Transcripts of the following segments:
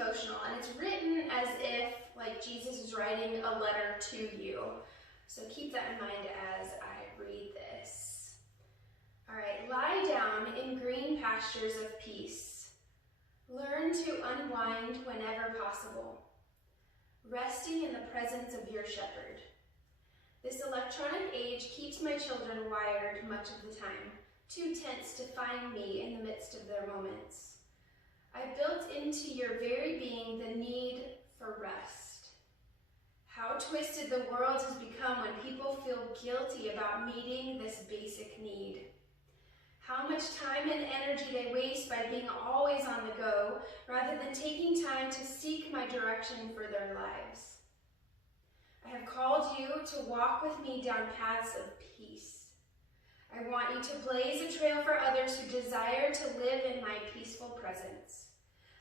devotional, and it's written as if like Jesus is writing a letter to you. So keep that in mind as I read this. All right, lie down in green pastures of peace. Learn to unwind whenever possible, resting in the presence of your shepherd. This electronic age keeps my children wired much of the time, too tense to find me in the midst of their moments. I built into your very being the need for rest. How twisted the world has become when people feel guilty about meeting this basic need. How much time and energy they waste by being always on the go, rather than taking time to seek my direction for their lives. I have called you to walk with me down paths of peace. I want you to blaze a trail for others who desire to live in my peaceful presence.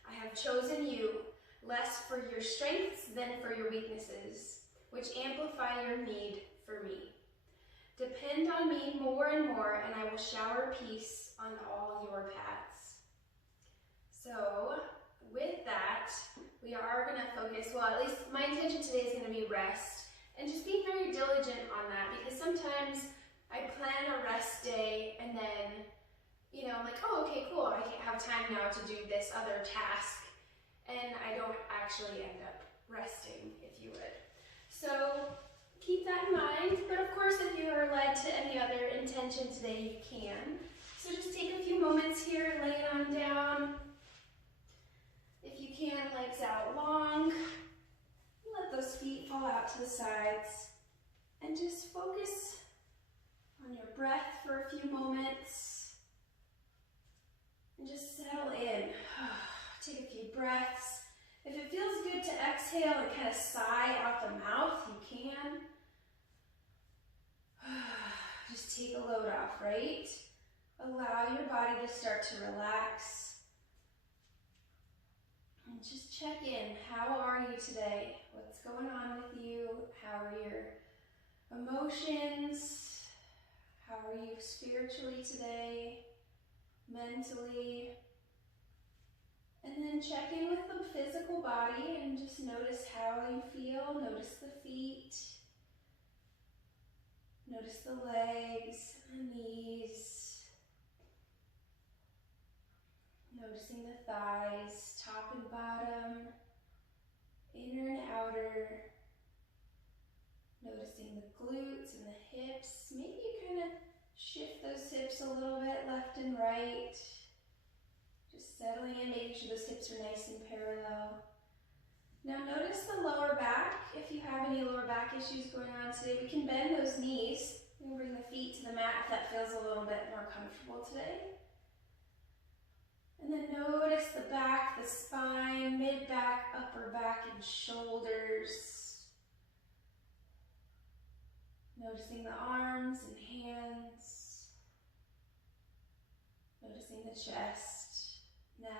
I have chosen you, less for your strengths than for your weaknesses, which amplify your need for me. Depend on me more and more, and I will shower peace on all your paths. So, with that, we are going to focus, well, at least my intention today is going to be rest, and just be very diligent on that, because sometimes I plan a rest day, and then, you know, I'm like, oh, okay, cool, I have time now to do this other task, and I don't actually end up resting, if you would. So, keep that in mind, but of course if you are led to any other intention today, you can. So just take a few moments here, lay it on down. If you can, legs out long. Let those feet fall out to the sides. And just focus on your breath for a few moments. And just settle in. Take a few breaths. If it feels good to exhale and kind of sigh out the mouth, you can. Just take a load off, right? Allow your body to start to relax. And just check in. How are you today? What's going on with you? How are your emotions? How are you spiritually today? Mentally? And then check in with the physical body and just notice how you feel. Notice the feet. Notice the legs, the knees. Noticing the thighs, top and bottom, inner and outer. Noticing the glutes and the hips. Maybe you kind of shift those hips a little bit left and right. Just settling in, making sure those hips are nice and parallel. Now notice the lower back. If you have any lower back issues going on today, we can bend those knees. We can bring the feet to the mat if that feels a little bit more comfortable today. And then notice the back, the spine, mid-back, upper back, and shoulders. Noticing the arms and hands. Noticing the chest, neck,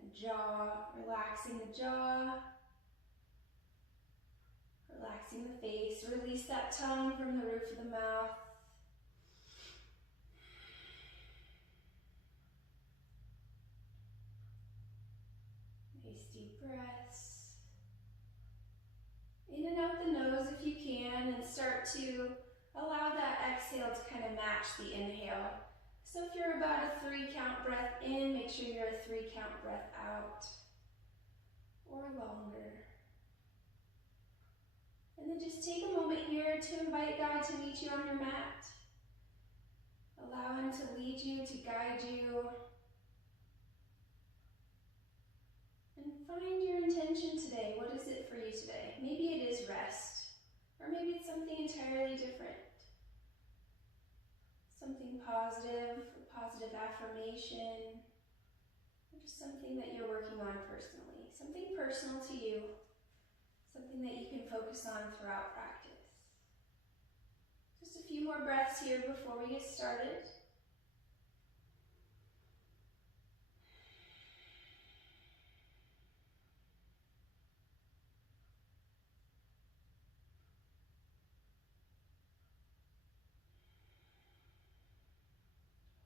and jaw. Relaxing the jaw. Relaxing the face. Release that tongue from the roof of the mouth. Nice deep breaths. In and out the nose if you can, and start to allow that exhale to kind of match the inhale. So if you're about a 3-count breath in, make sure you're a 3-count breath out, or longer. And then just take a moment here to invite God to meet you on your mat. Allow Him to lead you, to guide you. And find your intention today. What is it for you today? Maybe it is rest, or maybe it's something entirely different. Something positive, a positive affirmation, or just something that you're working on personally. Something personal to you. Something that you can focus on throughout practice. Just a few more breaths here before we get started.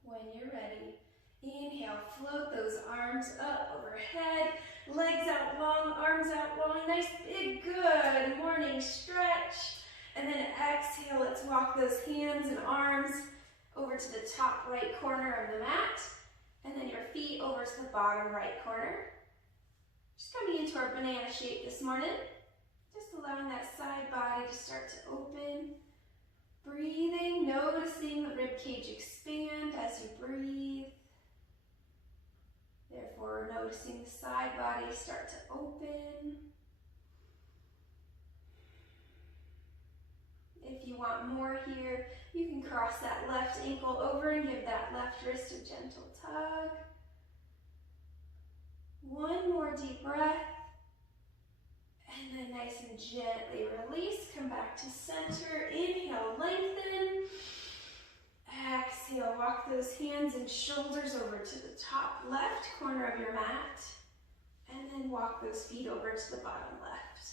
When you're ready, inhale, float those arms up overhead. Legs out long, arms out long. Nice big good morning stretch. And then exhale, let's walk those hands and arms over to the top right corner of the mat. And then your feet over to the bottom right corner. Just coming into our banana shape this morning. Just allowing that side body to start to open. Breathing, noticing the rib cage expand as you breathe. Therefore, noticing the side body start to open. If you want more here, you can cross that left ankle over and give that left wrist a gentle tug. One more deep breath. And then nice and gently release. Come back to center. Inhale, lengthen. Exhale, walk those hands and shoulders over to the top left corner of your mat. And then walk those feet over to the bottom left.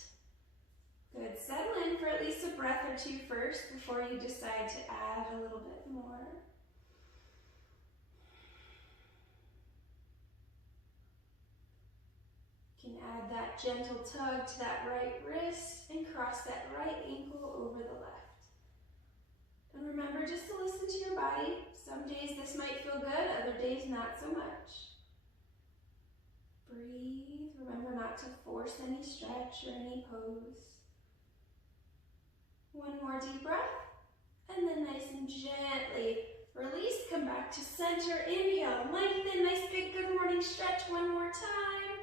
Good. Settle in for at least a breath or two first before you decide to add a little bit more. You can add that gentle tug to that right wrist and cross that right ankle over the left. And remember just to listen to your body. Some days this might feel good, other days not so much. Breathe. Remember not to force any stretch or any pose. One more deep breath. And then nice and gently release. Come back to center. Inhale, lengthen. Nice big good morning stretch one more time.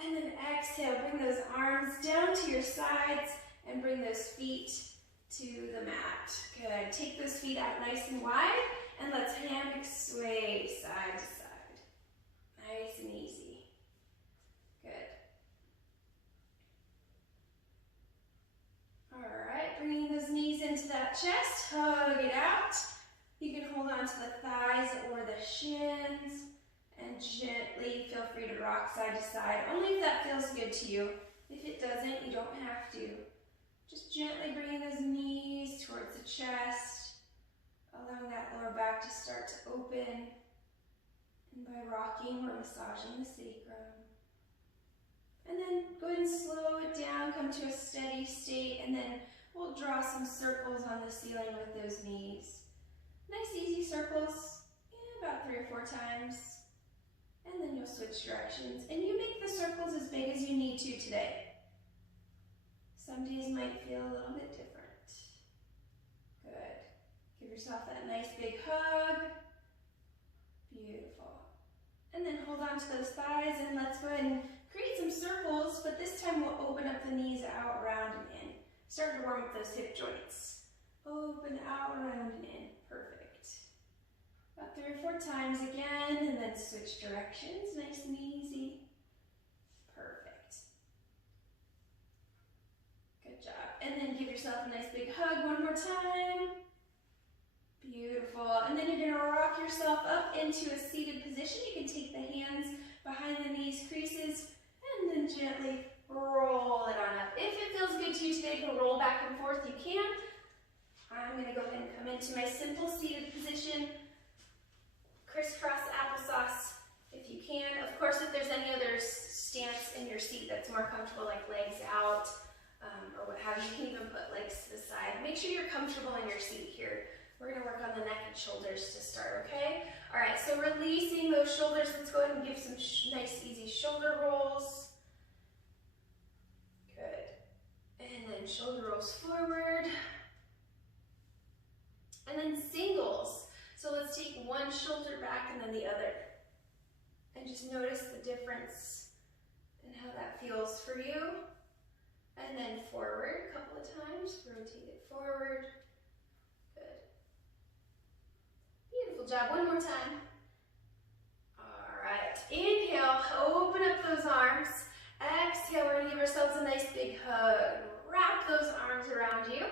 And then exhale, bring those arms down to your sides and bring those feet to the mat. Good. Take those feet out nice and wide and let's hammock sway side to side. Nice and easy. Good. All right, bringing those knees into that chest, hug it out. You can hold on to the thighs or the shins. And gently feel free to rock side to side, only if that feels good to you. If it doesn't, you don't have to. Just gently bringing those knees towards the chest, allowing that lower back to start to open. And by rocking, we're massaging the sacrum. And then go ahead and slow it down, come to a steady state, and then we'll draw some circles on the ceiling with those knees. Nice easy circles, about 3 or 4 times. And then you'll switch directions. And you make the circles as big as you need to today. Some days might feel a little bit different. Good. Give yourself that nice big hug. Beautiful. And then hold on to those thighs and let's go ahead and create some circles, but this time we'll open up the knees out, around, and in. Start to warm up those hip joints. Open, out, around, and in. Perfect. About 3 or 4 times again, and then switch directions, nice and easy. Perfect. Good job. And then give yourself a nice big hug one more time. Beautiful. And then you're gonna rock yourself up into a seated position. You can take the hands behind the knees creases, and then gently roll it on up. If it feels good to you today to roll back and forth, you can. I'm gonna go ahead and come into my simple seated position. Crisscross applesauce if you can. Of course, if there's any other stance in your seat that's more comfortable, like legs out or what have you, you can even put legs to the side. Make sure you're comfortable in your seat here. We're going to work on the neck and shoulders to start, okay? All right, so releasing those shoulders. Let's go ahead and give some nice, easy shoulder rolls. Good. And then shoulder rolls forward. And then singles. So let's take one shoulder back and then the other. And just notice the difference in how that feels for you. And then forward a couple of times. Rotate it forward. Good. Beautiful job. One more time. All right. Inhale. Open up those arms. Exhale. We're going to give ourselves a nice big hug. Wrap those arms around you.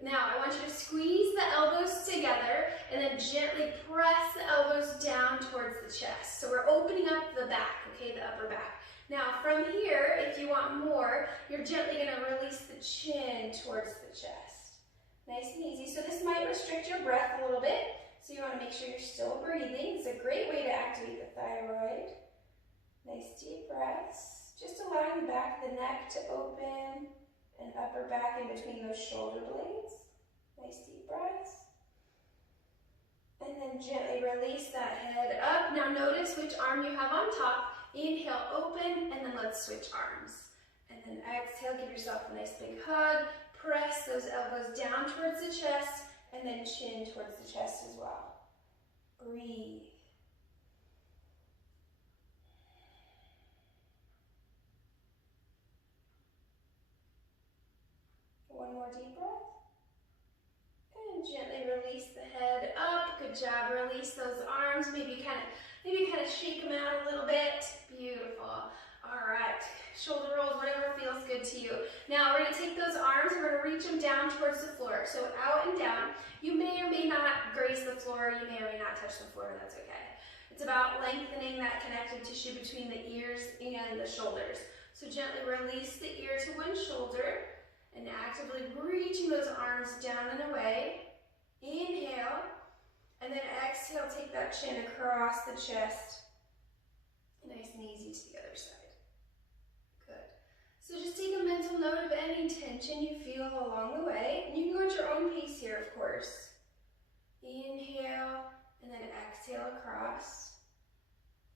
Now, I want you to squeeze the elbows together and then gently press the elbows down towards the chest. So we're opening up the back, okay, the upper back. Now, from here, if you want more, you're gently going to release the chin towards the chest. Nice and easy. So this might restrict your breath a little bit, so you want to make sure you're still breathing. It's a great way to activate the thyroid. Nice deep breaths. Just allowing the back of the neck to open and upper back in between those shoulder blades. Nice deep breaths. And then gently release that head up. Now notice which arm you have on top. Inhale, open, and then let's switch arms. And then exhale, give yourself a nice big hug. Press those elbows down towards the chest, and then chin towards the chest as well. Breathe. One more deep breath. And gently release the head up. Good job. Release those arms. Maybe kind of shake them out a little bit. Beautiful. All right. Shoulder rolls, whatever feels good to you. Now we're going to take those arms and we're going to reach them down towards the floor. So out and down. You may or may not graze the floor. You may or may not touch the floor. That's okay. It's about lengthening that connective tissue between the ears and the shoulders. So gently release the ear to one shoulder and actively reaching those arms down and away. Inhale, and then exhale, take that chin across the chest. Nice and easy to the other side. Good. So just take a mental note of any tension you feel along the way. And you can go at your own pace here, of course. Inhale, and then exhale across.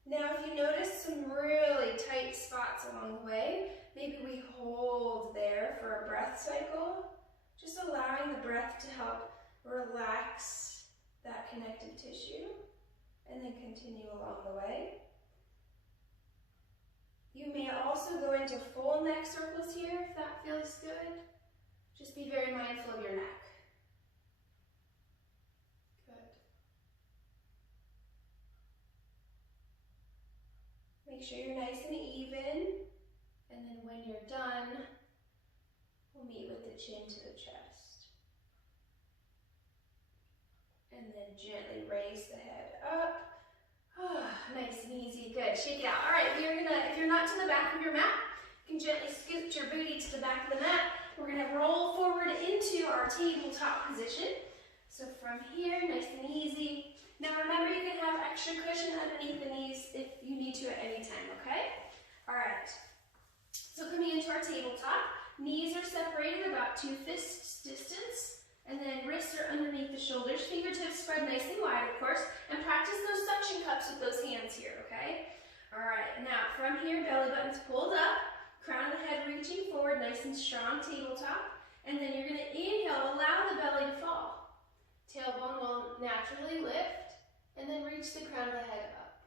Now, if you notice some really tight spots along the way, maybe we hold there for a breath cycle, just allowing the breath to help relax that connective tissue, and then continue along the way. You may also go into full neck circles here if that feels good. Just be very mindful of your neck. Good. Make sure you're nice and even. And then when you're done, we'll meet with the chin to the chest. And then gently raise the head up. Nice and easy, good. Shake it out. All right, if you're not to the back of your mat, you can gently scoot your booty to the back of the mat. We're gonna roll forward into our tabletop position. So from here, nice and easy. Now remember, you can have extra cushion underneath the knees if you need to at any time, okay? All right. So coming into our tabletop, knees are separated about 2 fists distance, and then wrists are underneath the shoulders, fingertips spread nice and wide, of course, and practice those suction cups with those hands here, okay? All right, now from here, belly button's pulled up, crown of the head reaching forward, nice and strong tabletop, and then you're gonna inhale, allow the belly to fall. Tailbone will naturally lift, and then reach the crown of the head up.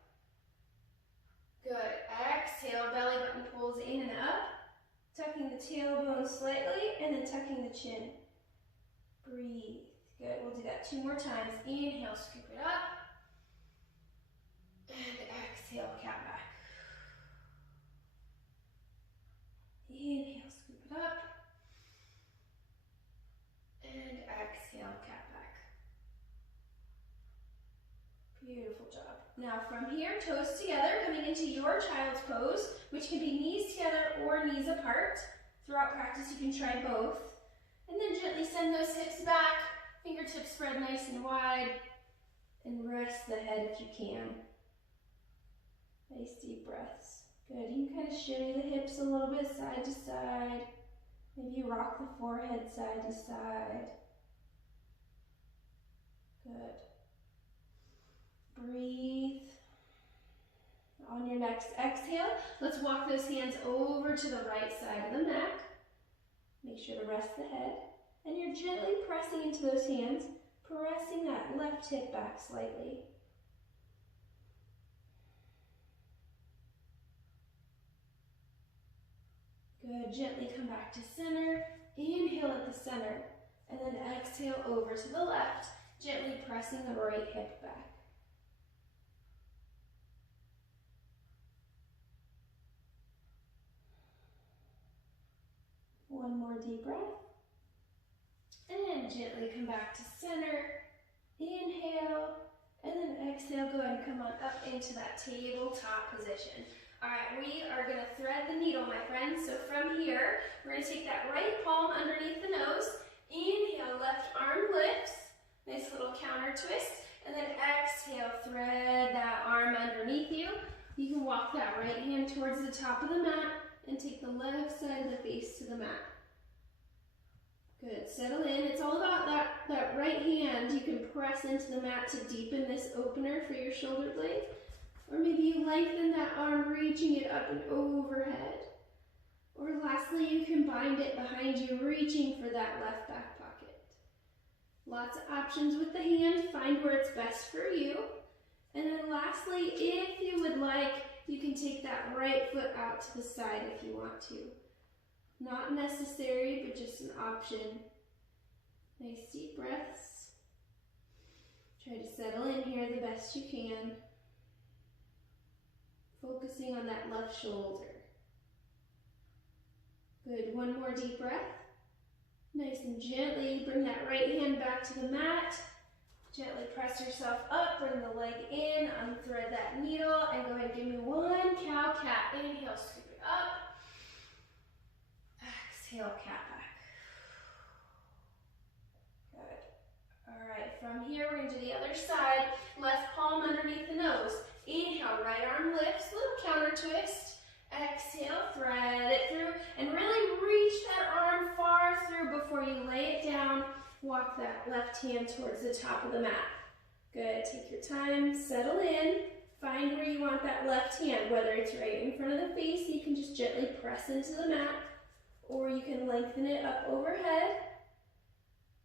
Good. Exhale, belly button pulls in and up, tucking the tailbone slightly, and then tucking the chin. Breathe. Good. We'll do that 2 more times. Inhale, scoop it up, and exhale, cat back. Inhale, scoop it up, and exhale, cat back. Beautiful job. Now from here, toes together, coming into your child's pose, which can be knees together or knees apart. Throughout practice, you can try both. And then gently send those hips back, fingertips spread nice and wide, and rest the head if you can. Nice deep breaths. Good. You can kind of shimmy the hips a little bit side to side. Maybe you rock the forehead side to side. Good. Breathe. On your next exhale, let's walk those hands over to the right side of the mat. Make sure to rest the head. And you're gently pressing into those hands, pressing that left hip back slightly. Good. Gently come back to center. Inhale at the center. And then exhale over to the left, gently pressing the right hip back. One more deep breath. And gently come back to center. Inhale. And then exhale. Go ahead and come on up into that tabletop position. All right, we are going to thread the needle, my friends. So from here, we're going to take that right palm underneath the nose. Inhale, left arm lifts. Nice little counter twist. And then exhale, thread that arm underneath you. You can walk that right hand towards the top of the mat and take the left side of the face to the mat. Good, settle in. It's all about that right hand. You can press into the mat to deepen this opener for your shoulder blade. Or maybe you lengthen that arm, reaching it up and overhead. Or lastly, you can bind it behind you, reaching for that left back pocket. Lots of options with the hand. Find where it's best for you. And then lastly, if you would like, you can take that right foot out to the side if you want to. Not necessary, but just an option. Nice deep breaths. Try to settle in here the best you can. Focusing on that left shoulder. Good, one more deep breath. Nice and gently bring that right hand back to the mat. Gently press yourself up, bring the leg in, unthread that needle, and go ahead and give me one cow-cat. Inhale, scoop it up. Exhale, cat back. Good. All right, from here we're going to do the other side. Left palm underneath the nose. Inhale, right arm lifts, little counter twist. Exhale, thread it through, and really reach that arm far through before you lay it down. Walk that left hand towards the top of the mat. Good, take your time, settle in. Find where you want that left hand, whether it's right in front of the face, you can just gently press into the mat, or you can lengthen it up overhead,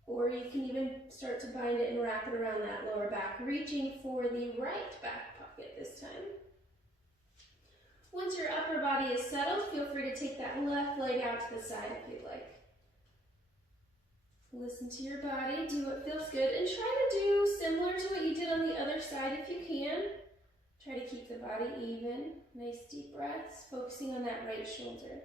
or you can even start to bind it and wrap it around that lower back, reaching for the right back pocket this time. Once your upper body is settled, feel free to take that left leg out to the side if you'd like. Listen to your body, do what feels good, and try to do similar to what you did on the other side if you can. Try to keep the body even. Nice deep breaths, focusing on that right shoulder.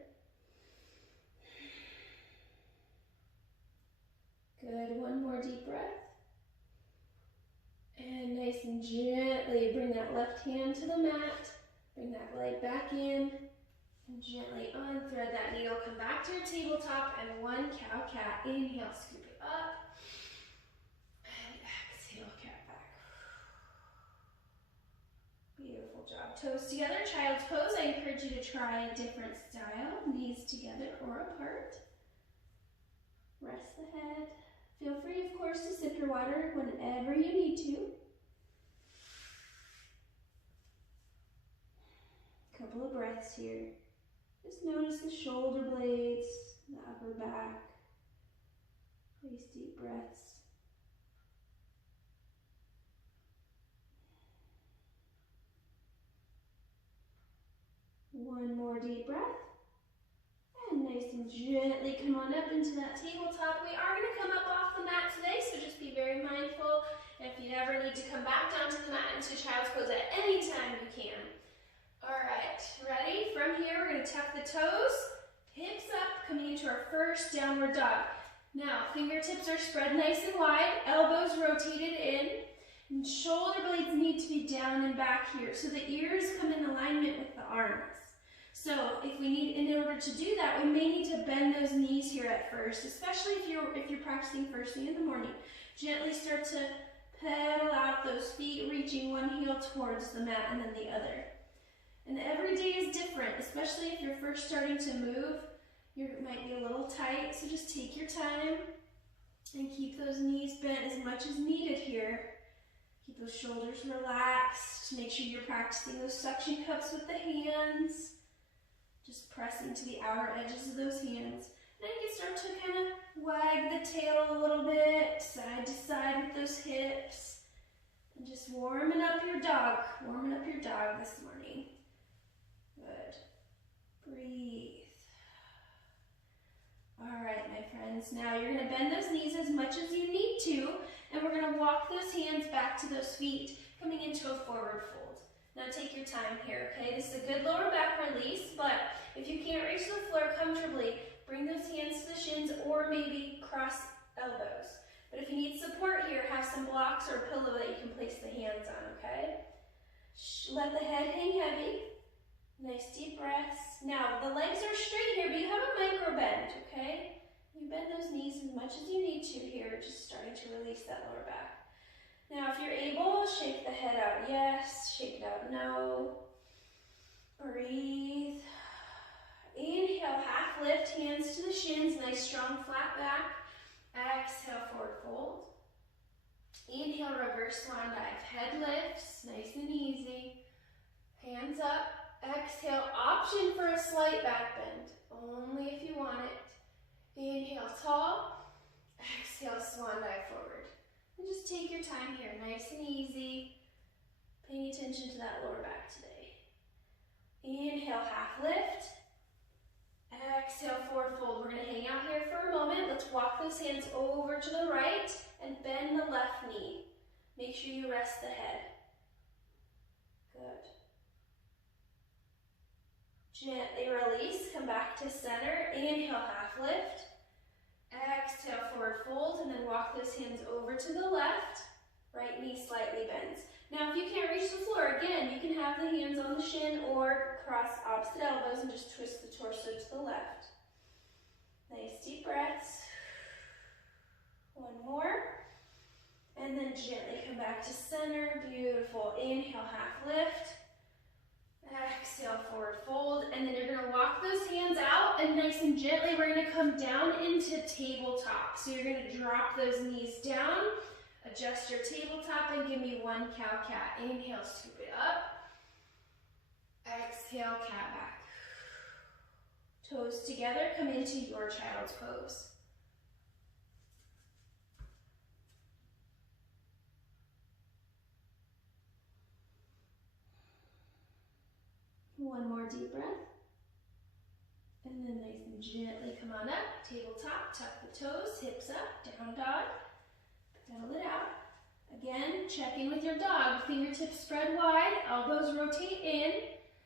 Good, one more deep breath. And nice and gently bring that left hand to the mat. Bring that leg back in. And gently unthread that needle. Come back to your tabletop and one cow-cat. Inhale, scoop it up. And exhale, cat back. Beautiful job. Toes together, child's pose. I encourage you to try a different style. Knees together or apart. Rest the head. Feel free, of course, to sip your water whenever you need to. Couple of breaths here. Just notice the shoulder blades, the upper back. Nice deep breaths. One more deep breath. And nice and gently come on up into that tabletop. We are going to come up off the mat today, so just be very mindful. If you ever need to come back down to the mat into child's pose at any time, you can. All right, ready? From here, we're going to tuck the toes, hips up, coming into our first downward dog. Now, fingertips are spread nice and wide, elbows rotated in, and shoulder blades need to be down and back here, so the ears come in alignment with the arms. So, if we need, in order to do that, we may need to bend those knees here at first, especially if you're practicing first thing in the morning. Gently start to pedal out those feet, reaching one heel towards the mat and then the other. And every day is different, especially if you're first starting to move. You might be a little tight, so just take your time and keep those knees bent as much as needed here. Keep those shoulders relaxed. Make sure you're practicing those suction cups with the hands. Just pressing to the outer edges of those hands. Then you can start to kind of wag the tail a little bit, side to side with those hips. And just warming up your dog this morning. Good. Breathe. All right, my friends. Now you're going to bend those knees as much as you need to, and we're going to walk those hands back to those feet, coming into a forward fold. Now take your time here, okay? This is a good lower back release, but if you can't reach the floor comfortably, bring those hands to the shins or maybe cross elbows. But if you need support here, have some blocks or a pillow that you can place the hands on, okay? Let the head hang heavy. Nice deep breaths. Now, the legs are straight here, but you have a micro bend, okay? You bend those knees as much as you need to here, just starting to release that lower back. Now, if you're able, shake the head out yes, shake it out no. Breathe. Inhale, half lift, hands to the shins, nice strong flat back. Exhale, forward fold. Inhale, reverse swan dive. Head lifts, nice and easy. Hands up. Exhale, option for a slight back bend, only if you want it. Inhale, tall. Exhale, swan dive forward. And just take your time here, nice and easy. Paying attention to that lower back today. Inhale, half lift. Exhale, forward fold. We're going to hang out here for a moment. Let's walk those hands over to the right and bend the left knee. Make sure you rest the head. Good. Gently release, come back to center. Inhale, half lift. Exhale, forward fold, and then walk those hands over to the left. Right knee slightly bends. Now, if you can't reach the floor, again, you can have the hands on the shin or cross opposite elbows and just twist the torso to the left. Nice deep breaths. One more. And then gently come back to center. Beautiful. Inhale, half lift. Exhale, forward fold. And then you're going to walk those hands out, and nice and gently, we're going to come down into tabletop. So you're going to drop those knees down. Adjust your tabletop and give me one cow-cat. Inhale, scoop it up. Exhale, cat back. Toes together, come into your child's pose. One more deep breath. And then nice and gently come on up. Tabletop, tuck the toes, hips up, down dog. Pedal it out. Again, check in with your dog. Fingertips spread wide, elbows rotate in.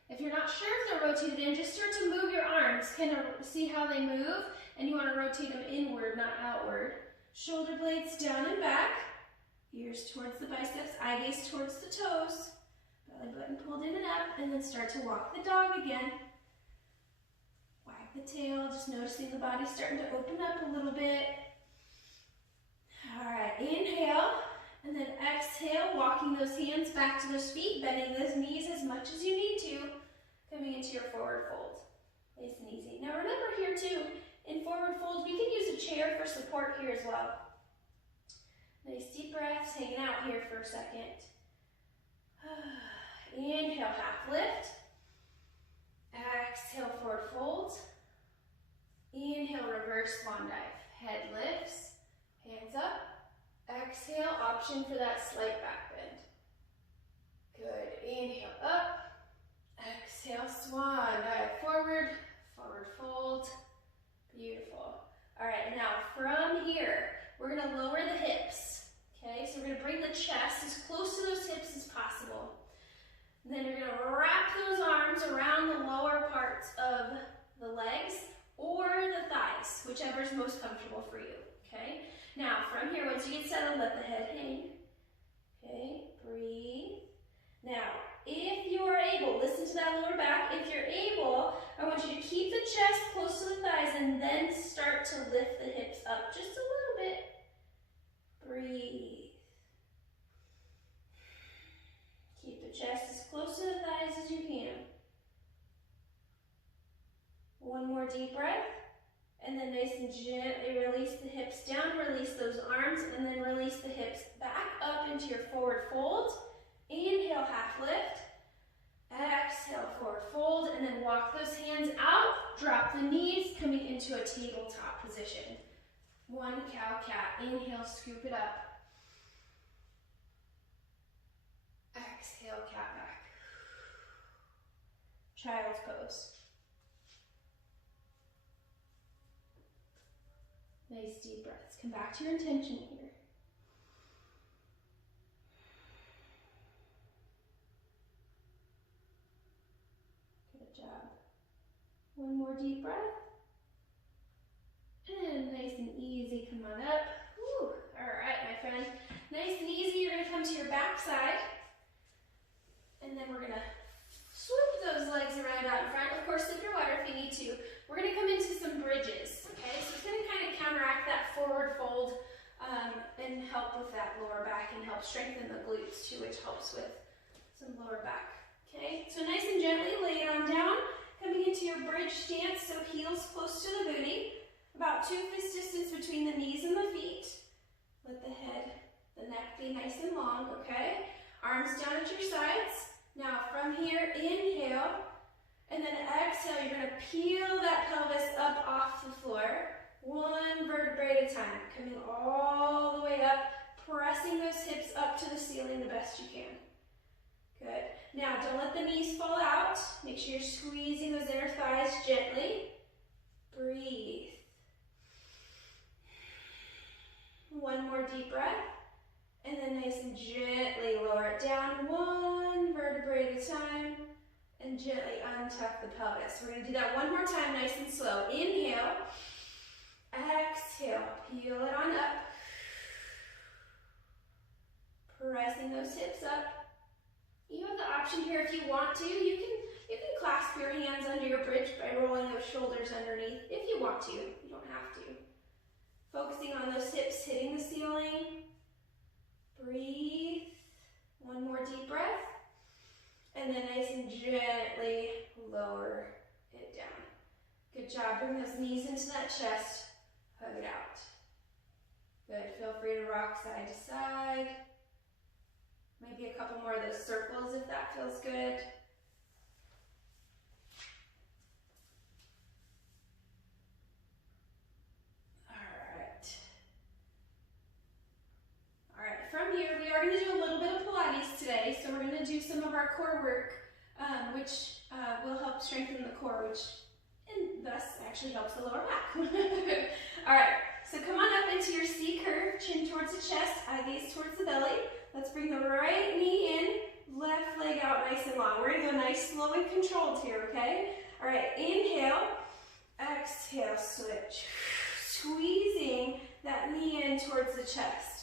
If you're not sure if they're rotated in, just start to move your arms. Kind of see how they move, and you want to rotate them inward, not outward. Shoulder blades down and back. Ears towards the biceps, eye gaze towards the toes. Belly button pulled in and up, and then start to walk the dog again. Wag the tail, just noticing the body starting to open up a little bit. All right, inhale, and then exhale, walking those hands back to those feet, bending those knees as much as you need to, coming into your forward fold. Nice and easy. Now remember here too, in forward fold, we can use a chair for support here as well. Nice deep breaths, hanging out here for a second. Inhale, half lift. Exhale, forward fold. Inhale, reverse swan dive. Head lifts. Hands up. Exhale, option for that slight back bend. Good. Inhale, up. Exhale, swan dive forward. Forward fold. Beautiful. All right, now from here, we're going to lower the hips. Okay, so we're going to bring the chest as close to those hips as possible. And then you're going to wrap those arms around the lower parts of the legs or the thighs, whichever is most comfortable for you. Okay. Now, from here, once you get settled, let the head hang. Okay, breathe. Now, if you are able, listen to that lower back. If you're able, I want you to keep the chest close to the thighs and then start to lift the hips up just a little bit. Breathe. Keep the chest as close to the thighs as you can. One more deep breath. And then nice and gently release the hips down, release those arms, and then release the hips back up into your forward fold. Inhale, half lift. Exhale, forward fold, and then walk those hands out. Drop the knees, coming into a tabletop position. One cow-cat. Inhale, scoop it up. Exhale, cat back. Child's pose. Nice deep breaths. Come back to your intention here. Good job. One more deep breath. And nice and easy, come on up. Whew. All right, my friend. Nice and easy, you're gonna come to your back side. And then we're gonna swoop those legs around out in front. Of course, sip your water if you need to. We're gonna come into some bridges, okay? So it's gonna kind of counteract that forward fold and help with that lower back and help strengthen the glutes too, which helps with some lower back Okay, so nice and gently lay it on down, coming into your bridge stance, so heels close to the booty, about 2 fist distance between the knees and the feet. Let the head, the neck be nice and long, okay? Arms down at your sides. Now from here, inhale, and then exhale, you're gonna peel that pelvis up off the floor, 1 vertebrae at a time, coming all the way up, pressing those hips up to the ceiling the best you can. Good. Now don't let the knees fall out. Make sure you're squeezing those inner thighs gently. Breathe. 1 more deep breath. And then nice and gently lower it down, 1 vertebrae at a time, and gently untuck the pelvis. We're going to do that 1 more time, nice and slow. Inhale, exhale, peel it on up, pressing those hips up. You have the option here if you want to. You can clasp your hands under your bridge by rolling those shoulders underneath if you want to. You don't have to. Focusing on those hips hitting the ceiling. Breathe. 1 more deep breath. And then nice and gently lower it down. Good job. Bring those knees into that chest. Hug it out. Good. Feel free to rock side to side. Maybe a couple more of those circles if that feels good. From here, we are going to do a little bit of Pilates today, so we're going to do some of our core work, which will help strengthen the core, which and thus actually helps the lower back. All right, so come on up into your C curve, chin towards the chest, eye gaze towards the belly. Let's bring the right knee in, left leg out nice and long. We're going to go nice, slow, and controlled here, okay? All right, inhale, exhale, switch. Squeezing that knee in towards the chest.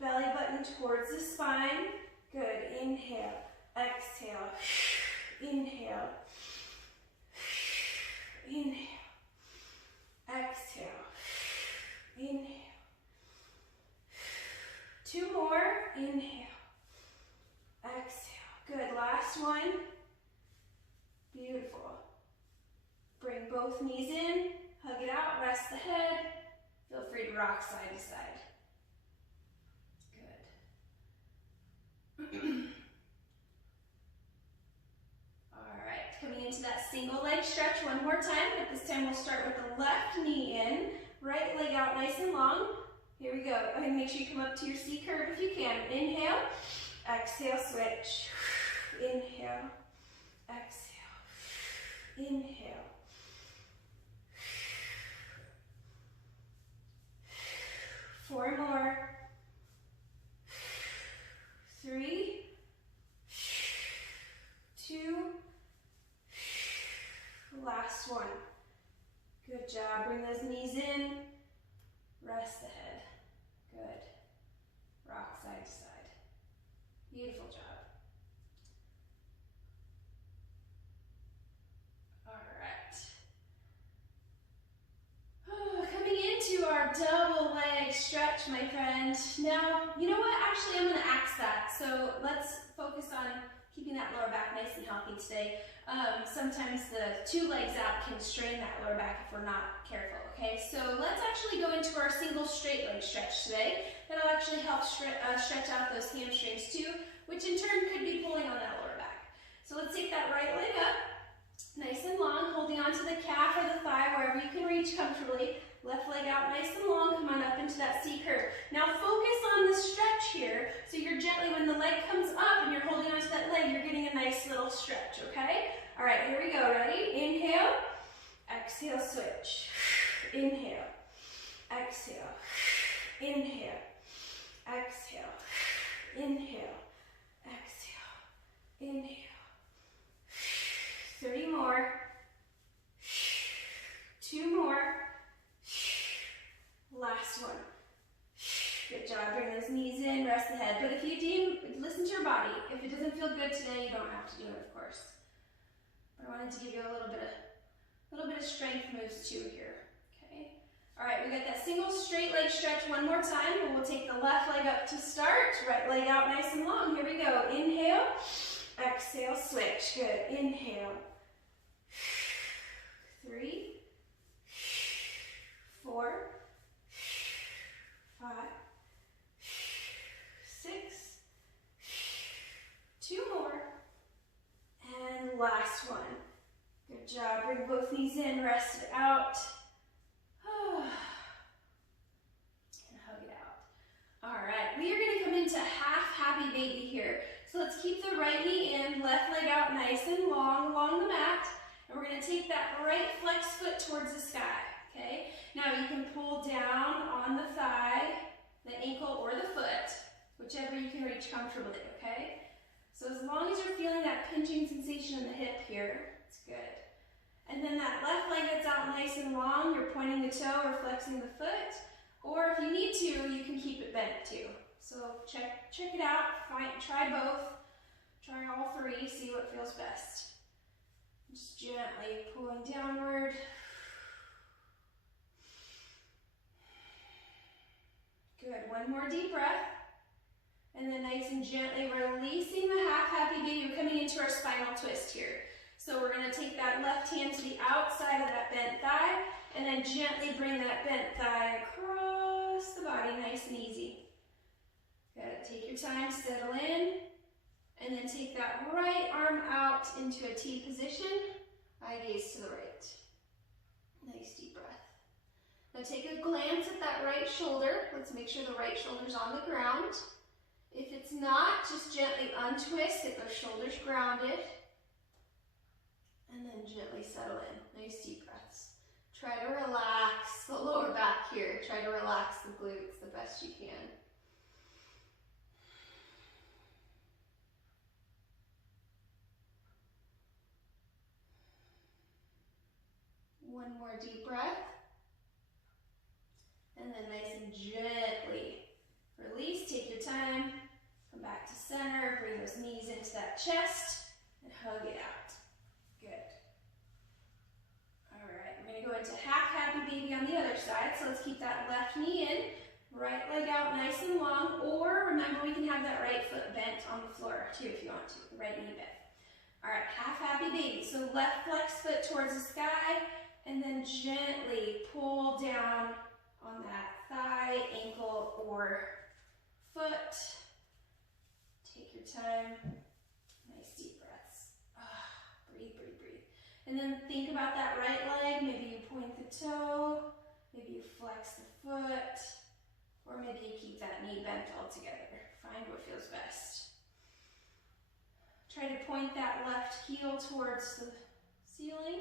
Belly button towards the spine. Good. Inhale. Exhale. Inhale. Inhale. Exhale. Inhale. 2 more. Inhale. Exhale. Good. Last one. Beautiful. Bring both knees in. Hug it out. Rest the head. Feel free to rock side to side. Alright, coming into that single leg stretch 1 more time, but this time we'll start with the left knee in, right leg out nice and long. Here we go. Go ahead and make sure you come up to your C curve if you can. Inhale, exhale, switch. Inhale, exhale, inhale. Four more. 3, 2, last one. Good job. Bring those knees in. Rest the head. Good. Rock side to side. Beautiful job. All right. Coming into our double leg stretch, my friend. Now, you know what? Actually, I'm going to axe that. So let's focus on keeping that lower back nice and healthy today. Sometimes the 2 legs out can strain that lower back if we're not careful, okay? So let's actually go into our single straight leg stretch today. That'll actually help stretch out those hamstrings too, which in turn could be pulling on that lower back. So let's take that right leg up, nice and long, holding onto the calf or the thigh, wherever you can reach comfortably. Left leg out nice and long, come on up into that C curve. Now focus on the stretch here, so you're gently, when the leg comes up and you're holding onto that leg, you're getting a nice little stretch, okay? All right, here we go, ready? Inhale, exhale, switch. Inhale, exhale, inhale, exhale, inhale, exhale, inhale. 30 more. 2 more. Last one. Good job. Bring those knees in, rest the head. But if you deem, listen to your body. If it doesn't feel good today, you don't have to do it, of course. But I wanted to give you a little bit of strength moves too here. Okay. All right, we got that single straight leg stretch 1 more time, and we'll take the left leg up to start. Right leg out nice and long. Here we go. Inhale, Exhale, switch. Good. Inhale. 3, 4, 5, 6, 2 more. And last one. Good job. Bring both knees in, rest it out. And hug it out. All right, we are going to come into half happy baby here. So let's keep the right knee in, left leg out nice and long along the mat. And we're going to take that right flex foot towards the sky, okay? Now you can pull down on the thigh, the ankle, or the foot, whichever you can reach comfortably, okay? So as long as you're feeling that pinching sensation in the hip here, it's good. And then that left leg that's out nice and long, you're pointing the toe or flexing the foot, or if you need to, you can keep it bent too. So check it out, try both, try all three, see what feels best. Just gently pulling downward. Good, one more deep breath. And then nice and gently releasing the half happy baby. We're coming into our spinal twist here. So we're going to take that left hand to the outside of that bent thigh, and then gently bring that bent thigh across the body, nice and easy. Good, take your time, settle in, and then take that right arm out into a T position, eye gaze to the right. Nice deep breath. Now take a glance at that right shoulder. Let's make sure the right shoulder's on the ground. If it's not, just gently untwist, get those shoulders grounded. And then gently settle in. Nice deep breaths. Try to relax the lower back here. Try to relax the glutes the best you can. One more deep breath. And then nice and gently release. Take your time. Come back to center. Bring those knees into that chest and hug it out. Good. All right, we're going to go into half happy baby on the other side. So let's keep that left knee in, right leg out nice and long, or remember we can have that right foot bent on the floor too if you want to, the right knee bent. All right, half happy baby. So left flex foot towards the sky, and then gently pull down on that thigh, ankle, or foot. Take your time. Nice deep breaths. Breathe, breathe, breathe. And then think about that right leg. Maybe you point the toe, maybe you flex the foot, or maybe you keep that knee bent all together. Find what feels best. Try to point that left heel towards the ceiling.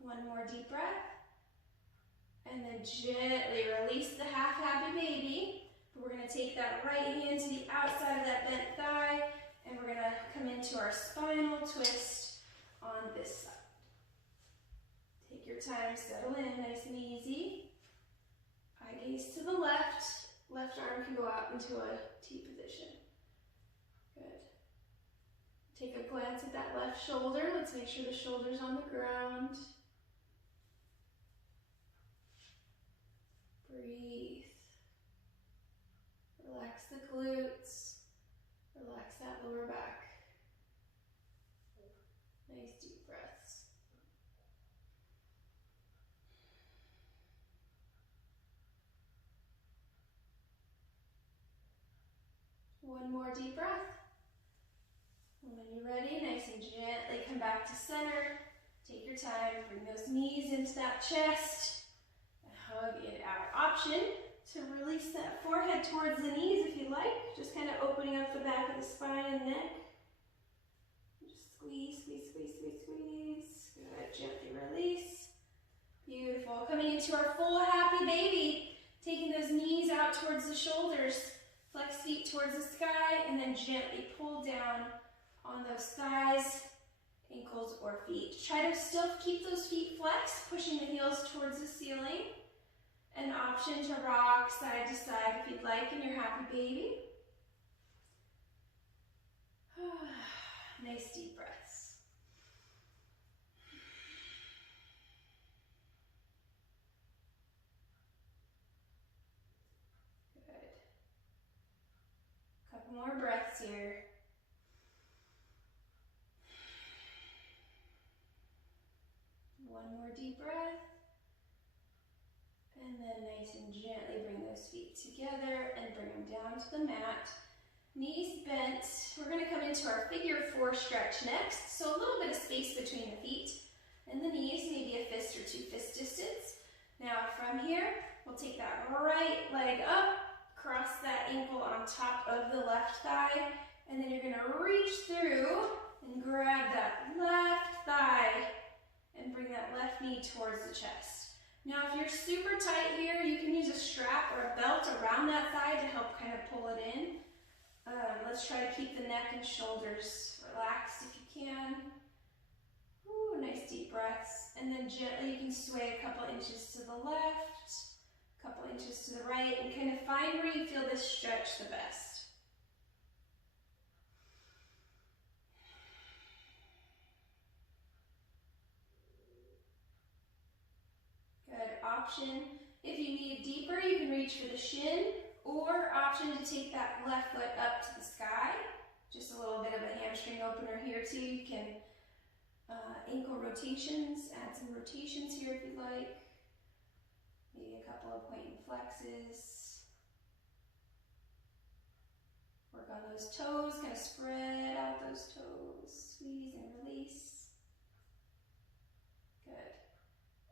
One more deep breath. And then gently release the half happy baby. We're going to take that right hand to the outside of that bent thigh, and we're going to come into our spinal twist on this side. Take your time, settle in nice and easy. Eye gaze to the left. Left arm can go out into a T position. Good. Take a glance at that left shoulder. Let's make sure the shoulder's on the ground. Breathe. Relax the glutes. Relax that lower back. Nice deep breaths. One more deep breath. And when you're ready, nice and gently come back to center. Take your time, bring those knees into that chest. Hug it out. Option to release that forehead towards the knees if you like. Just kind of opening up the back of the spine and neck. Just squeeze, squeeze, squeeze, squeeze, squeeze. Good. Gently release. Beautiful. Coming into our full happy baby. Taking those knees out towards the shoulders. Flex feet towards the sky, and then gently pull down on those thighs, ankles, or feet. Try to still keep those feet flexed, pushing the heels towards the ceiling. An option to rock side to side if you'd like in your happy baby. Nice deep breaths. Good. Couple more breaths here. One more deep breath. And then nice and gently bring those feet together and bring them down to the mat. Knees bent. We're going to come into our figure 4 stretch next. So a little bit of space between the feet and the knees, maybe a fist or 2 fist distance. Now from here, we'll take that right leg up, cross that ankle on top of the left thigh, and then you're going to reach through and grab that left thigh and bring that left knee towards the chest. Now if you're super tight here, you can use a strap or a belt around that thigh to help kind of pull it in. Let's try to keep the neck and shoulders relaxed if you can. Ooh, nice deep breaths. And then gently you can sway a couple inches to the left, a couple inches to the right, and kind of find where you feel this stretch the best. Good. Option, if you need deeper, you can reach for the shin, or option to take that left foot up to the sky. Just a little bit of a hamstring opener here too. You can ankle rotations, add some rotations here if you like. Maybe a couple of point and flexes. Work on those toes, kind of spread out those toes. Squeeze and release. Good.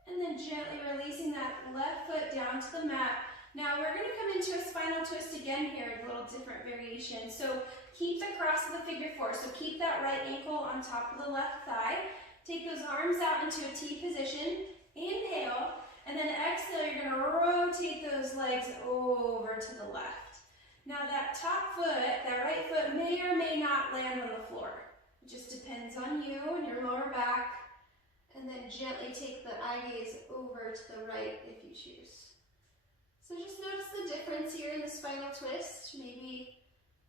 And then gently releasing that left foot down to the mat. Now we're going to come into a spinal twist again here, a little different variation. So keep the cross of the figure 4. So keep that right ankle on top of the left thigh. Take those arms out into a T position. Inhale, and then exhale, you're going to rotate those legs over to the left. Now that top foot, that right foot may or may not land on the floor. It just depends on you and your lower back. And then gently take the eye gaze over to the right if you choose. So just notice the difference here in the spinal twist. Maybe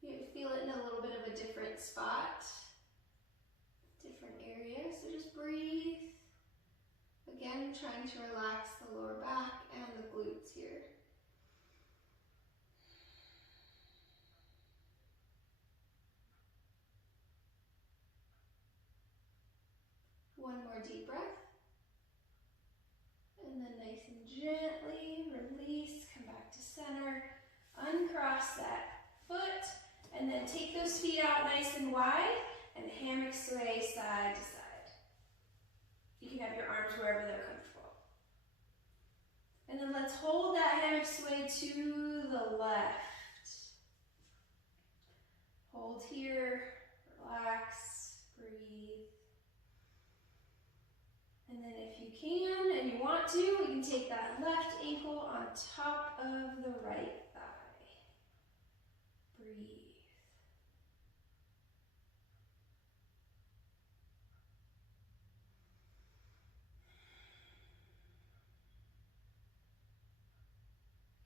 you feel it in a little bit of a different spot, different area. So just breathe. Again, trying to relax the lower back and the glutes here. One more deep breath. And then nice and gently release, come back to center, uncross that foot, and then take those feet out nice and wide and hammock sway side to side. You can have your arms wherever they're comfortable. And then let's hold that hammock sway to the left. Hold here, relax, breathe. And then if you can and you want to, we can take that left ankle on top of the right thigh. Breathe.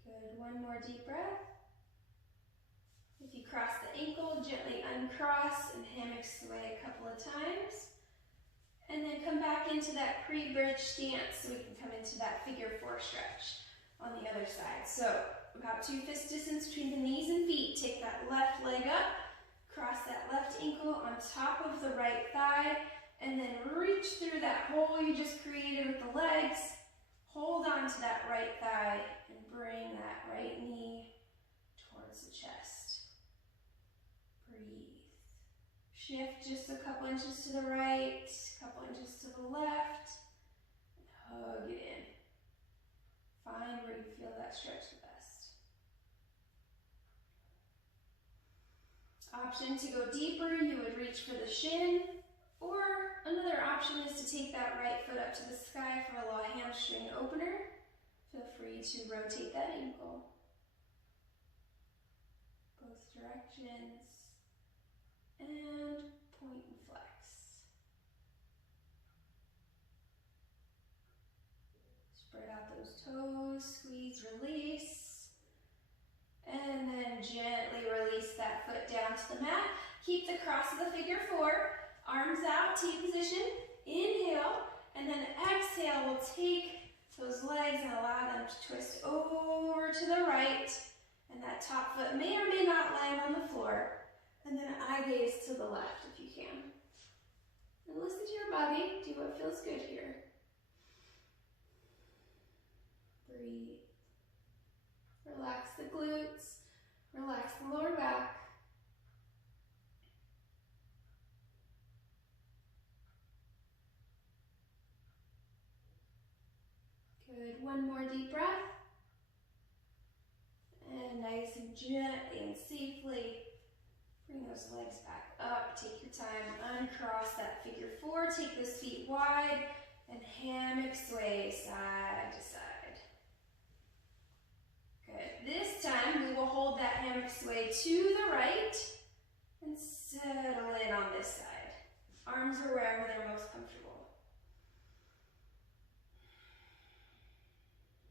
Good. One more deep breath. If you cross the ankle, gently uncross and hammock sway a couple of times. And then come back into that pre-bridge stance so we can come into that figure 4 stretch on the other side. So about 2 fist distance between the knees and feet. Take that left leg up, cross that left ankle on top of the right thigh, and then reach through that hole you just created with the legs. Hold on to that right thigh and bring that right knee towards the chest. Breathe. Shift just a couple inches to the right, a couple inches to the left, and hug it in. Find where you feel that stretch the best. Option to go deeper, you would reach for the shin, or another option is to take that right foot up to the sky for a little hamstring opener. Feel free to rotate that ankle. Both directions. And point and flex. Spread out those toes, squeeze, release. And then gently release that foot down to the mat. Keep the cross of the figure 4, arms out, T position. Inhale, and then exhale, we'll take those legs and allow them to twist over to the right. And that top foot may or may not land on the floor. And then eye gaze to the left if you can. And listen to your body. Do what feels good here. Breathe. Relax the glutes. Relax the lower back. Good. One more deep breath. And nice and gently and safely bring those legs back up. Take your time. Uncross that figure four. Take those feet wide and hammock sway side to side. Good. This time we will hold that hammock sway to the right and settle in on this side. Arms are wherever they're most comfortable.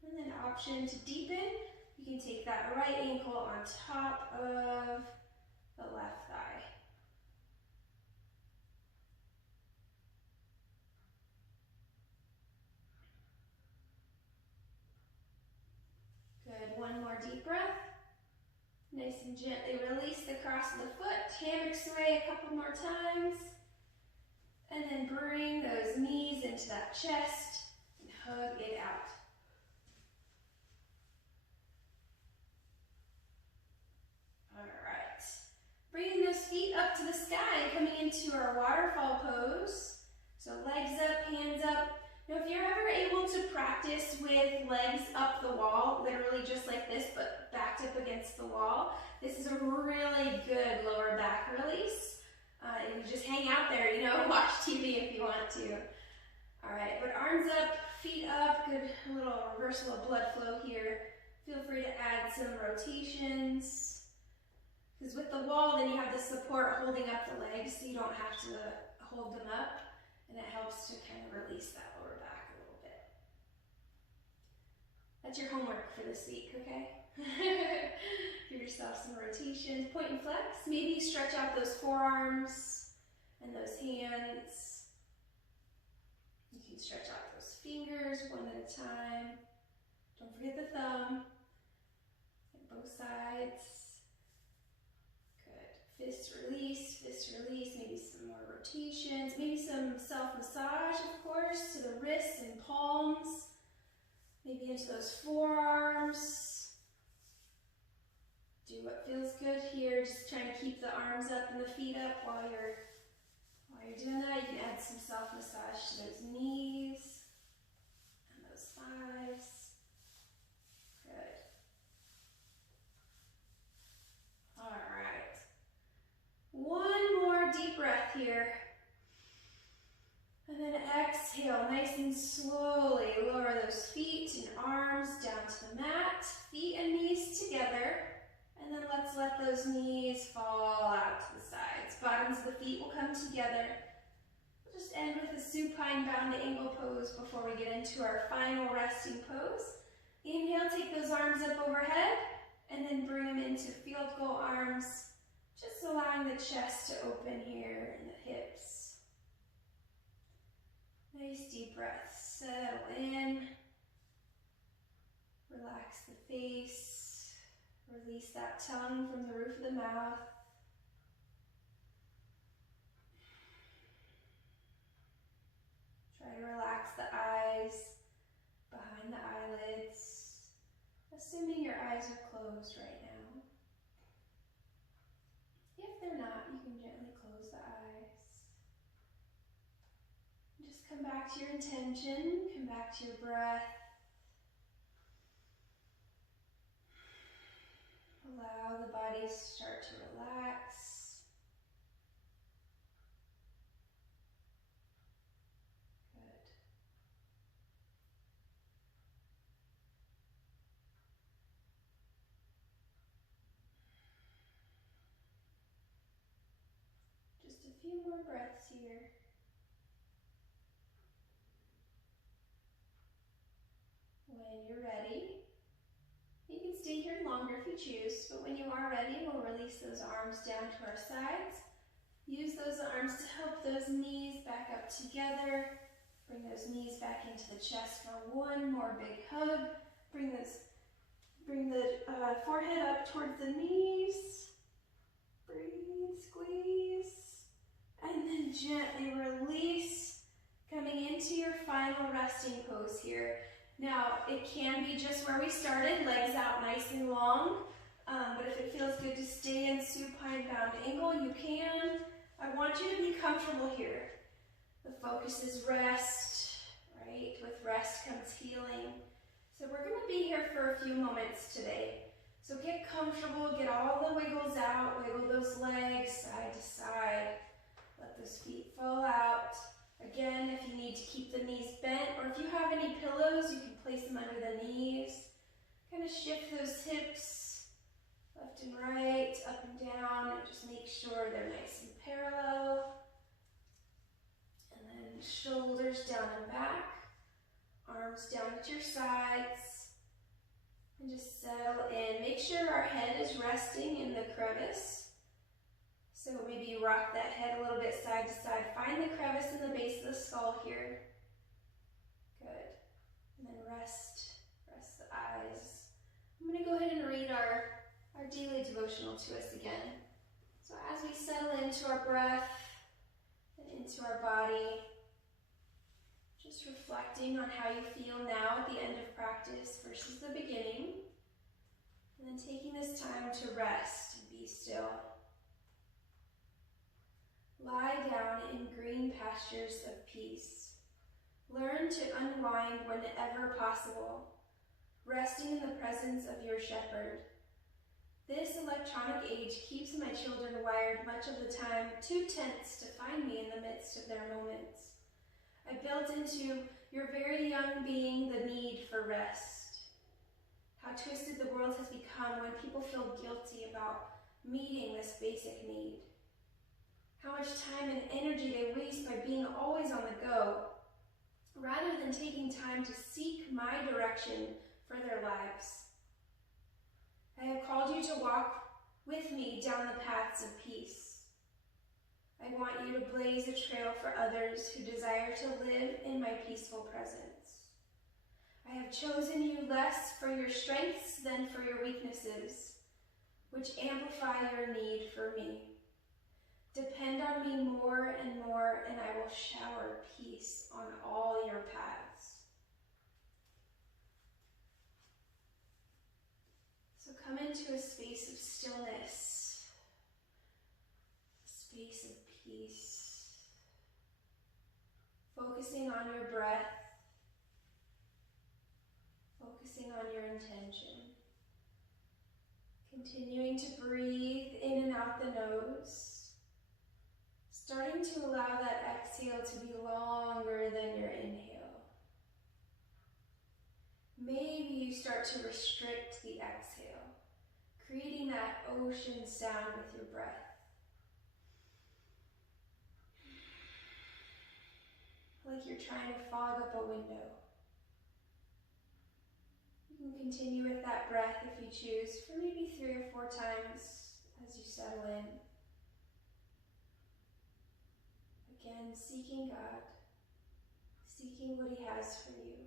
And then option to deepen. You can take that right ankle on top of the left thigh. Good. One more deep breath. Nice and gently release the cross of the foot. Hammock sway a couple more times. And then bring those knees into that chest and hug it out. Alright. Bringing those feet up to the sky, coming into our waterfall pose. So legs up, hands up. Now if you're ever able to practice with legs up the wall, literally just like this, but backed up against the wall, this is a really good lower back release. You can just hang out there, you know, watch TV if you want to. All right, but arms up, feet up, good little reversal of blood flow here. Feel free to add some rotations. Because with the wall, then you have the support holding up the legs, so you don't have to hold them up. And it helps to kind of release that lower back a little bit. That's your homework for this week, okay? Give yourself some rotations. Point and flex. Maybe stretch out those forearms and those hands. You can stretch out those fingers one at a time. Don't forget the thumb. And both sides. Good. Fist release, maybe some more rotations, maybe some self-massage, of course, to the wrists and palms, maybe into those forearms. Do what feels good here, just trying to keep the arms up and the feet up while you're doing that. You can add some self-massage to those knees and those thighs. Good. All right. One more deep breath here. And then exhale, nice and slowly lower those feet and arms down to the mat. Feet and knees together. And then let's let those knees fall out to the sides. Bottoms of the feet will come together. We'll just end with a supine bound angle pose before we get into our final resting pose. Inhale, take those arms up overhead, and then bring them into field goal arms. Just allowing the chest to open here and the hips. Nice deep breath. Settle in. Relax the face. Release that tongue from the roof of the mouth. Try to relax the eyes behind the eyelids, assuming your eyes are closed right now. If they're not, you can gently close the eyes. Just come back to your intention, come back to your breath. Allow the body to start to relax. Good. Just a few more breaths here. When you're ready, you can stay here longer if you choose, but when you are ready, we'll release those arms down to our sides. Use those arms to help those knees back up together. Bring those knees back into the chest for one more big hug. Bring the forehead up towards the knees. Breathe. Squeeze. And then gently release, coming into your final resting pose here. Now, it can be just where we started, legs out nice and long, but if it feels good to stay in supine bound angle, you can. I want you to be comfortable here. The focus is rest, right? With rest comes healing. So we're going to be here for a few moments today. So get comfortable, get all the wiggles out, wiggle those legs side to side. Let those feet fall out. Again, if you need to keep the knees bent, or if you have any pillows, you can place them under the knees. Kind of shift those hips left and right, up and down, and just make sure they're nice and parallel. And then shoulders down and back, arms down at your sides, and just settle in. Make sure our head is resting in the crevice. So maybe you rock that head a little bit side to side. Find the crevice in the base of the skull here. Good. And then rest the eyes. I'm going to go ahead and read our daily devotional to us again. So as we settle into our breath and into our body, just reflecting on how you feel now at the end of practice versus the beginning, and then taking this time to rest and be still. Lie down in green pastures of peace. Learn to unwind whenever possible, resting in the presence of your shepherd. This electronic age keeps my children wired much of the time too tense to find me in the midst of their moments. I built into your very young being the need for rest. How twisted the world has become when people feel guilty about meeting this basic need. How much time and energy they waste by being always on the go, rather than taking time to seek my direction for their lives. I have called you to walk with me down the paths of peace. I want you to blaze a trail for others who desire to live in my peaceful presence. I have chosen you less for your strengths than for your weaknesses, which amplify your need for me. Depend on me more and more, and I will shower peace on all your paths. So come into a space of stillness, a space of peace, focusing on your breath, focusing on your intention, continuing to breathe in and out the nose, starting to allow that exhale to be longer than your inhale. Maybe you start to restrict the exhale, creating that ocean sound with your breath. Like you're trying to fog up a window. You can continue with that breath if you choose for maybe 3 or 4 times as you settle in. Again, seeking God, seeking what He has for you.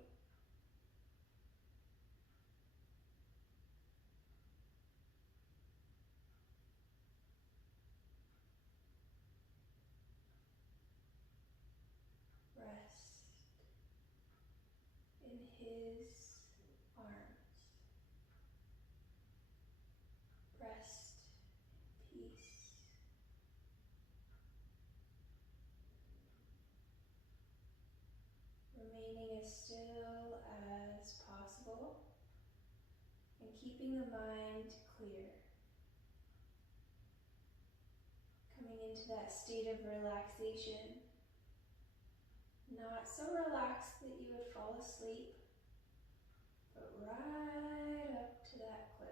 Rest in His arms. Rest in peace. Remaining as still as possible and keeping the mind clear. Coming into that state of relaxation. Not so relaxed that you would fall asleep, but right up to that cliff.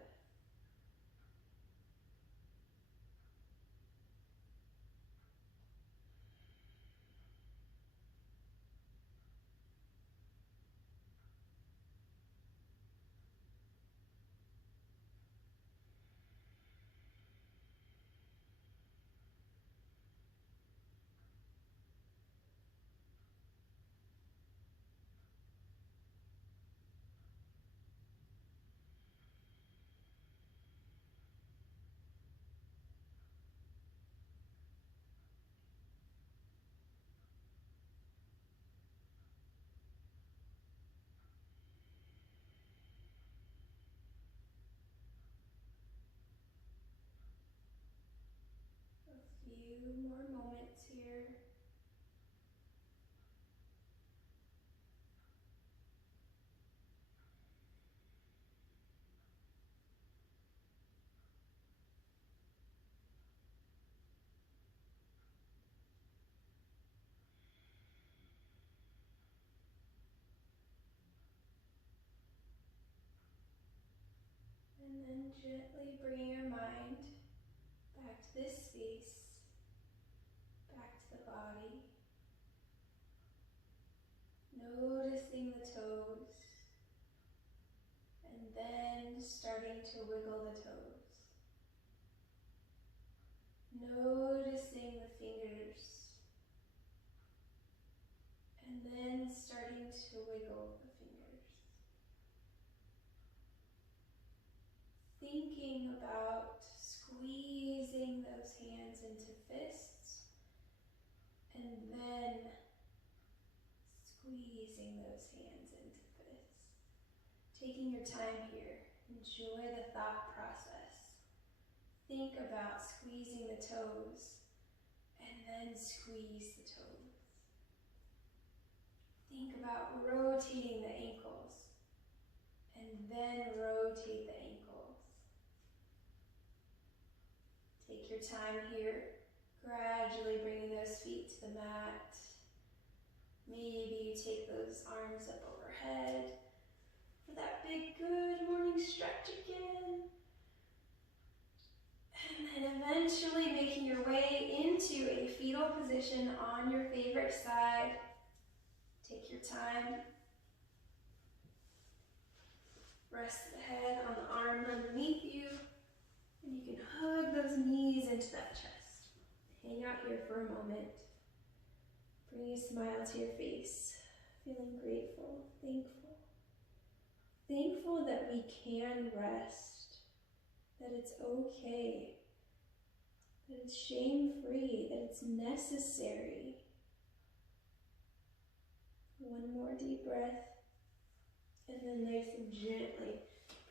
gently bringing your mind back to this space, back to the body. Noticing the toes, and then starting to wiggle the toes. Noticing the fingers, and then starting to wiggle the fingers. Thinking about squeezing those hands into fists, and then squeezing those hands into fists. Taking your time here, enjoy the thought process. Think about squeezing the toes, and then squeeze the toes. Think about rotating the ankles, and then rotate the ankles. Take your time here, gradually bringing those feet to the mat. Maybe you take those arms up overhead for that big good morning stretch again. And then eventually making your way into a fetal position on your favorite side. Take your time. Rest the head on the arm underneath you. And you can hug those knees into that chest. Hang out here for a moment. Bring a smile to your face. Feeling grateful, thankful. Thankful that we can rest. That it's okay. That it's shame-free. That it's necessary. One more deep breath. And then nice and gently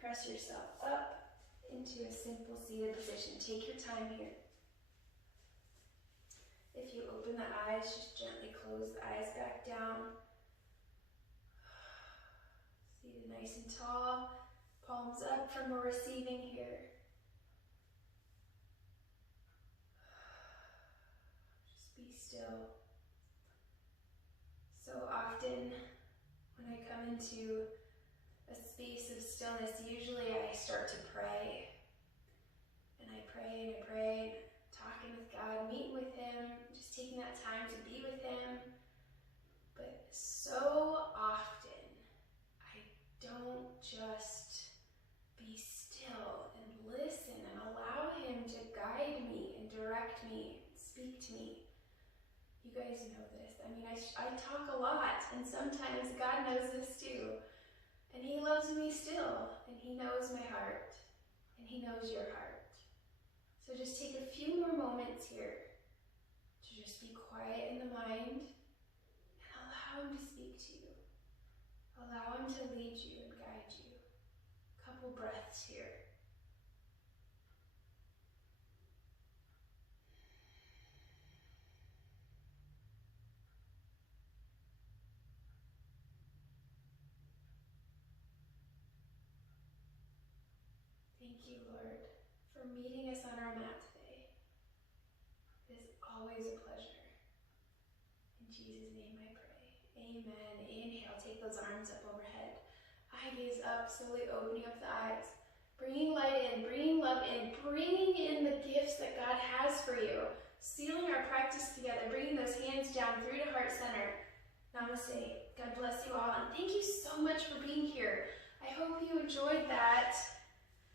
press yourself up into a simple seated position. Take your time here. If you open the eyes, just gently close the eyes back down. Seated nice and tall, palms up for more receiving here. Just be still. So often when I come into a space of stillness, usually I start to pray. And I pray and I pray, talking with God, meeting with Him, just taking that time to be with Him. But so often, I don't just be still and listen and allow Him to guide me and direct me, and speak to me. You guys know this. I mean, I talk a lot, and sometimes God knows this too. And He loves me still, and He knows my heart, and He knows your heart. So just take a few more moments here to just be quiet in the mind and allow Him to speak to you. Allow Him to lead you and guide you. A couple breaths here. Thank you, Lord, for meeting us on our mat today. It is always a pleasure. In Jesus' name I pray. Amen. Inhale, take those arms up overhead. Eye gaze up, slowly opening up the eyes. Bringing light in, bringing love in, bringing in the gifts that God has for you. Sealing our practice together, bringing those hands down through to heart center. Namaste. God bless you all, and thank you so much for being here. I hope you enjoyed that.